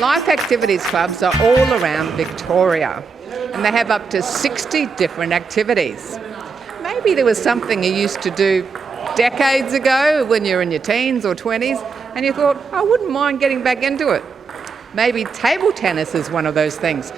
Life Activities Clubs are all around Victoria and they have up to 60 different activities. Maybe there was something you used to do decades ago when you were in your teens or 20s and you thought, I wouldn't mind getting back into it. Maybe table tennis is one of those things.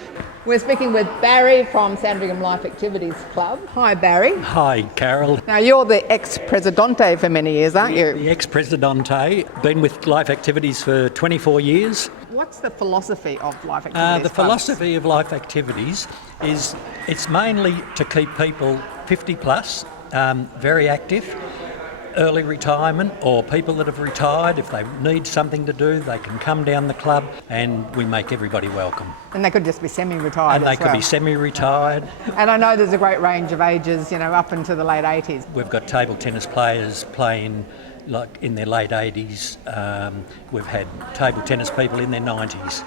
We're speaking with Barry from Sandringham Life Activities Club. Hi, Barry. Hi, Carol. Now, you're the ex-presidente for many years, aren't you? The ex-presidente. Been with Life Activities for 24 years. What's the philosophy of Life Activities The Clubs? philosophy of Life Activities is it's mainly to keep people 50 plus, very active, early retirement, or people that have retired. If they need something to do, they can come down the club and we make everybody welcome. And they could just be semi-retired And they as could well. be semi-retired. And I know there's a great range of ages, up into the late 80s. We've got table tennis players playing like in their late 80s. We've had table tennis people in their 90s.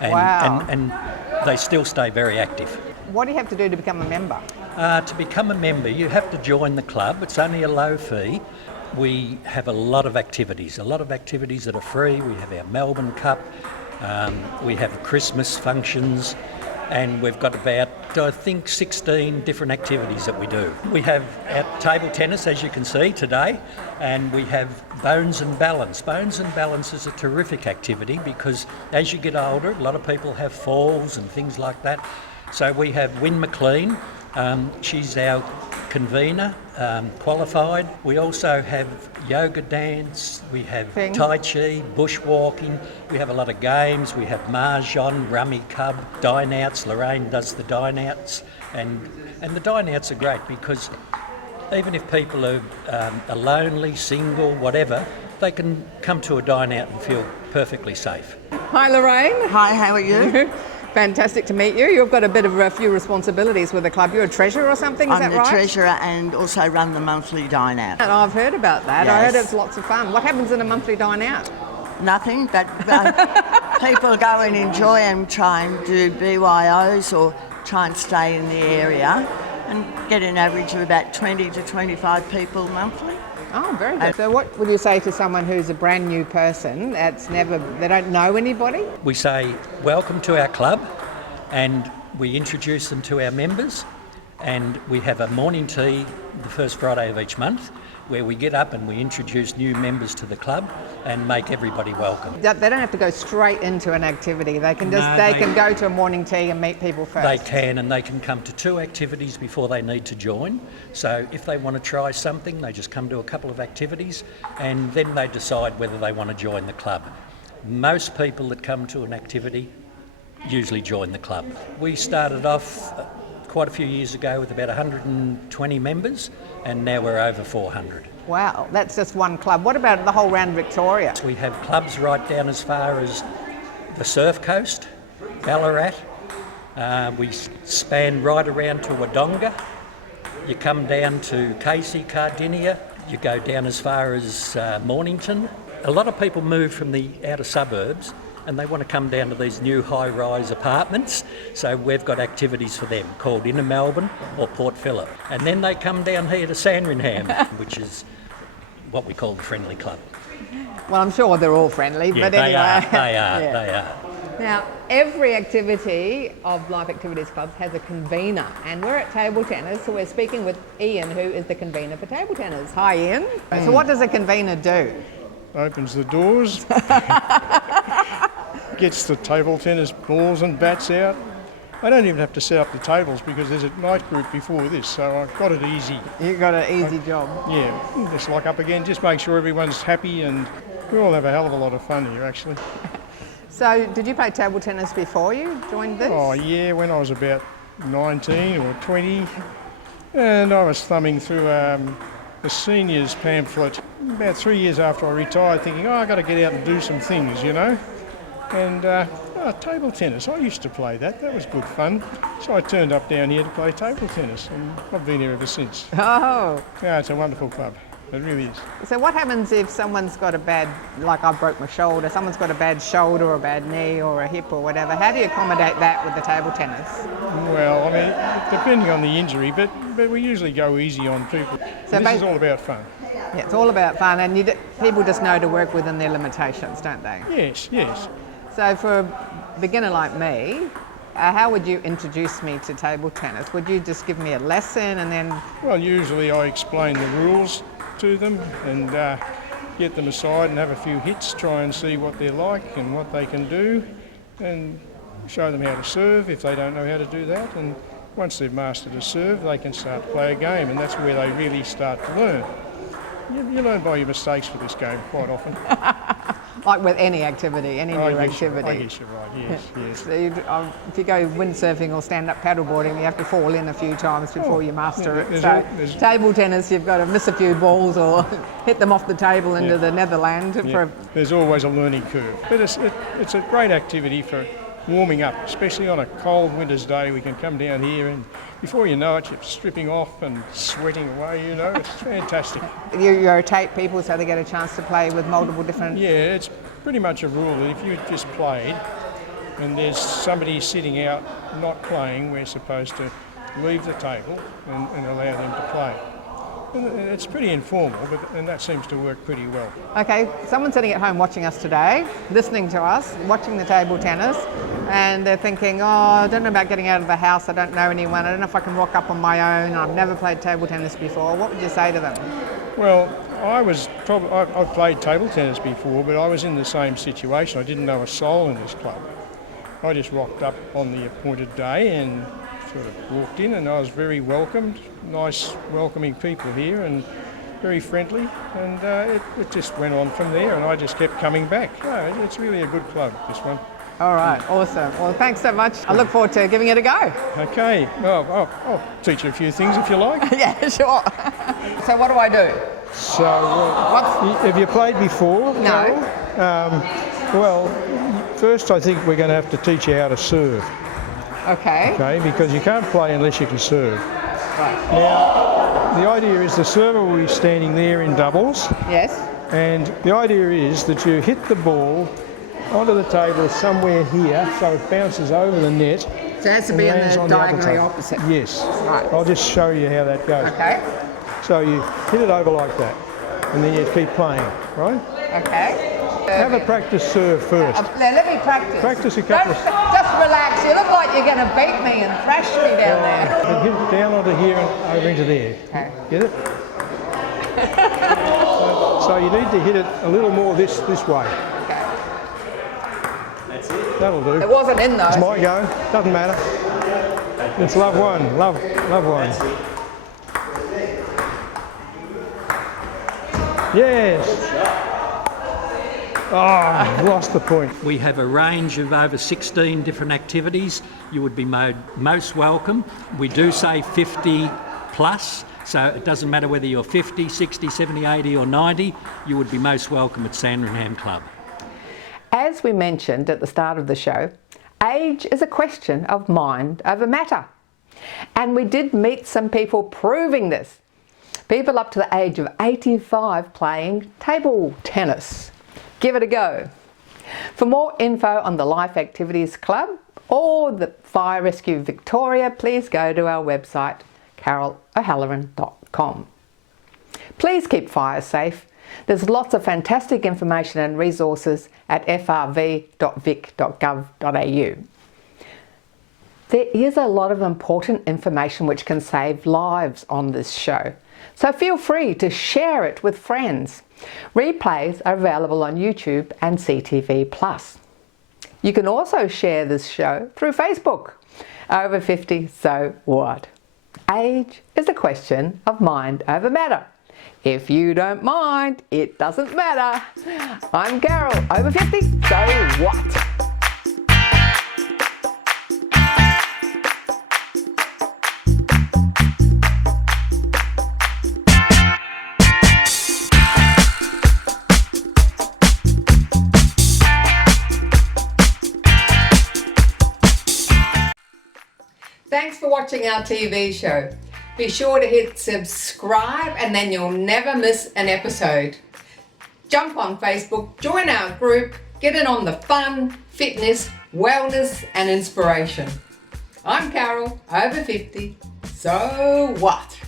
And, Wow. and they still stay very active. What do you have to do to become a member? To become a member, you have to join the club. It's only a low fee. We have a lot of activities that are free. We have our Melbourne Cup, we have Christmas functions, and we've got about, I think, 16 different activities that we do. We have our table tennis, as you can see today, and we have bones and balance. Bones and balance is a terrific activity because as you get older, a lot of people have falls and things like that. So we have Wynne McLean, she's our convener, qualified. We also have yoga dance, we have Tai Chi, bushwalking, we have a lot of games, we have Mahjong, Rummy Cub, dine-outs. Lorraine does the dine-outs, and the dine-outs are great because even if people are lonely, single, whatever, they can come to a dine-out and feel perfectly safe. Hi, Lorraine. Hi, how are you? Fantastic to meet you. You've got a few responsibilities with the club. You're a treasurer or something, is that right? I'm the treasurer and also run the monthly dine out. And I've heard about that. Yes. I heard it's lots of fun. What happens in a monthly dine out? Nothing, but people go and enjoy and try and do BYOs or try and stay in the area and get an average of about 20 to 25 people monthly. Oh, very good. So what would you say to someone who's a brand new person they don't know anybody? We say, welcome to our club, and we introduce them to our members, and we have a morning tea the first Friday of each month where we get up and we introduce new members to the club and make everybody welcome. They don't have to go straight into an activity. They can can go to a morning tea and meet people first. They can, and they can come to 2 activities before they need to join. So if they want to try something, they just come to a couple of activities and then they decide whether they want to join the club. Most people that come to an activity usually join the club. We started off quite a few years ago with about 120 members, and now we're over 400. Wow, that's just one club. What about the whole round Victoria? We have clubs right down as far as the Surf Coast, Ballarat. We span right around to Wodonga. You come down to Casey, Cardinia. You go down as far as Mornington. A lot of people move from the outer suburbs and they want to come down to these new high-rise apartments, so we've got activities for them called Inner Melbourne or Port Phillip. And then they come down here to Sandringham, which is what we call the Friendly Club. Well, I'm sure they're all friendly, Yeah, but anyway. They are. Yeah. Now, every activity of Life Activities Clubs has a convener, and we're at table tennis, so we're speaking with Ian, who is the convener for table tennis. Hi, Ian. So what does a convener do? Opens the doors, gets the table tennis balls and bats out. I don't even have to set up the tables because there's a night group before this, so I've got it easy. You've got an easy job. Yeah, just lock up again, just make sure everyone's happy, and we all have a hell of a lot of fun here actually. So, did you play table tennis before you joined this? Oh yeah, when I was about 19 or 20, and I was thumbing through the seniors pamphlet about 3 years after I retired, thinking, I've got to get out and do some things, And table tennis, I used to play that. That was good fun. So I turned up down here to play table tennis, and I've been here ever since. Oh. Yeah, it's a wonderful club. It really is. So what happens if someone's got a bad, like I broke my shoulder, someone's got a bad shoulder or a bad knee or a hip or whatever, how do you accommodate that with the table tennis? Well, I mean, depending on the injury, but we usually go easy on people. So this is all about fun. Yeah, it's all about fun, and people just know to work within their limitations, don't they? Yes. So for a beginner like me, how would you introduce me to table tennis? Would you just give me a lesson and then... Well, usually I explain the rules to them and get them aside and have a few hits, try and see what they're like and what they can do, and show them how to serve if they don't know how to do that. And once they've mastered a serve, they can start to play a game, and that's where they really start to learn. You learn by your mistakes with this game quite often. Like with any activity, any new activity. I guess you're right, yes. So if you go windsurfing or stand-up paddleboarding, you have to fall in a few times before you master it. So table tennis, you've got to miss a few balls or hit them off the table into the netherland. There's always a learning curve. But it's a great activity for warming up, especially on a cold winter's day. We can come down here and before you know it, you're stripping off and sweating away, it's fantastic. You rotate people so they get a chance to play with multiple different... Yeah, it's pretty much a rule that if you just played and there's somebody sitting out not playing, we're supposed to leave the table and allow them to play. And it's pretty informal, and that seems to work pretty well. Okay, someone's sitting at home watching us today, listening to us, watching the table tennis, and they're thinking, I don't know about getting out of the house, I don't know anyone, I don't know if I can rock up on my own, I've never played table tennis before. What would you say to them? Well, I've played table tennis before, but I was in the same situation. I didn't know a soul in this club. I just rocked up on the appointed day and sort of walked in, and I was very welcomed. Nice, welcoming people here, and very friendly. And it just went on from there, and I just kept coming back. No, it's really a good club, this one. All right, awesome. Well, thanks so much. I look forward to giving it a go. Okay. Well, I'll teach you a few things if you like. Yeah, sure. So what do I do? So, have you played before? No. Well, first I think we're going to have to teach you how to serve. Okay. Okay, because you can't play unless you can serve. Right. Now, the idea is the server will be standing there in doubles. Yes. And the idea is that you hit the ball onto the table somewhere here, so it bounces over the net. So it has to be in the diagonally opposite. Yes. Right. I'll just show you how that goes. Okay. So you hit it over like that, and then you keep playing, right? Okay. Have a practice serve first. Let me practice. Practice a couple of... Just relax. You look like you're going to beat me and thrash me down there. And hit it down onto here and over into there. Okay. Get it? So you need to hit it a little more this way. Okay. That'll do. It wasn't in though. It's my go. Doesn't matter. It's love one. Love one. Yes. Oh, I've lost the point. We have a range of over 16 different activities. You would be most welcome. We do say 50 plus, so it doesn't matter whether you're 50, 60, 70, 80 or 90, you would be most welcome at Sandringham Club. As we mentioned at the start of the show, age is a question of mind over matter. And we did meet some people proving this. People up to the age of 85 playing table tennis. Give it a go. For more info on the Life Activities Club or the Fire Rescue Victoria, please go to our website carolo'halloran.com. Please keep fire safe. There's lots of fantastic information and resources at frv.vic.gov.au. There is a lot of important information which can save lives on this show, so feel free to share it with friends. Replays are available on YouTube and CTV+. You can also share this show through Facebook. Over 50, so what? Age is a question of mind over matter. If you don't mind, it doesn't matter. I'm Carol, over 50, so what? Thanks for watching our TV show. Be sure to hit subscribe and then you'll never miss an episode. Jump on Facebook, join our group, get in on the fun, fitness, wellness and inspiration. I'm Carol, over 50, so what?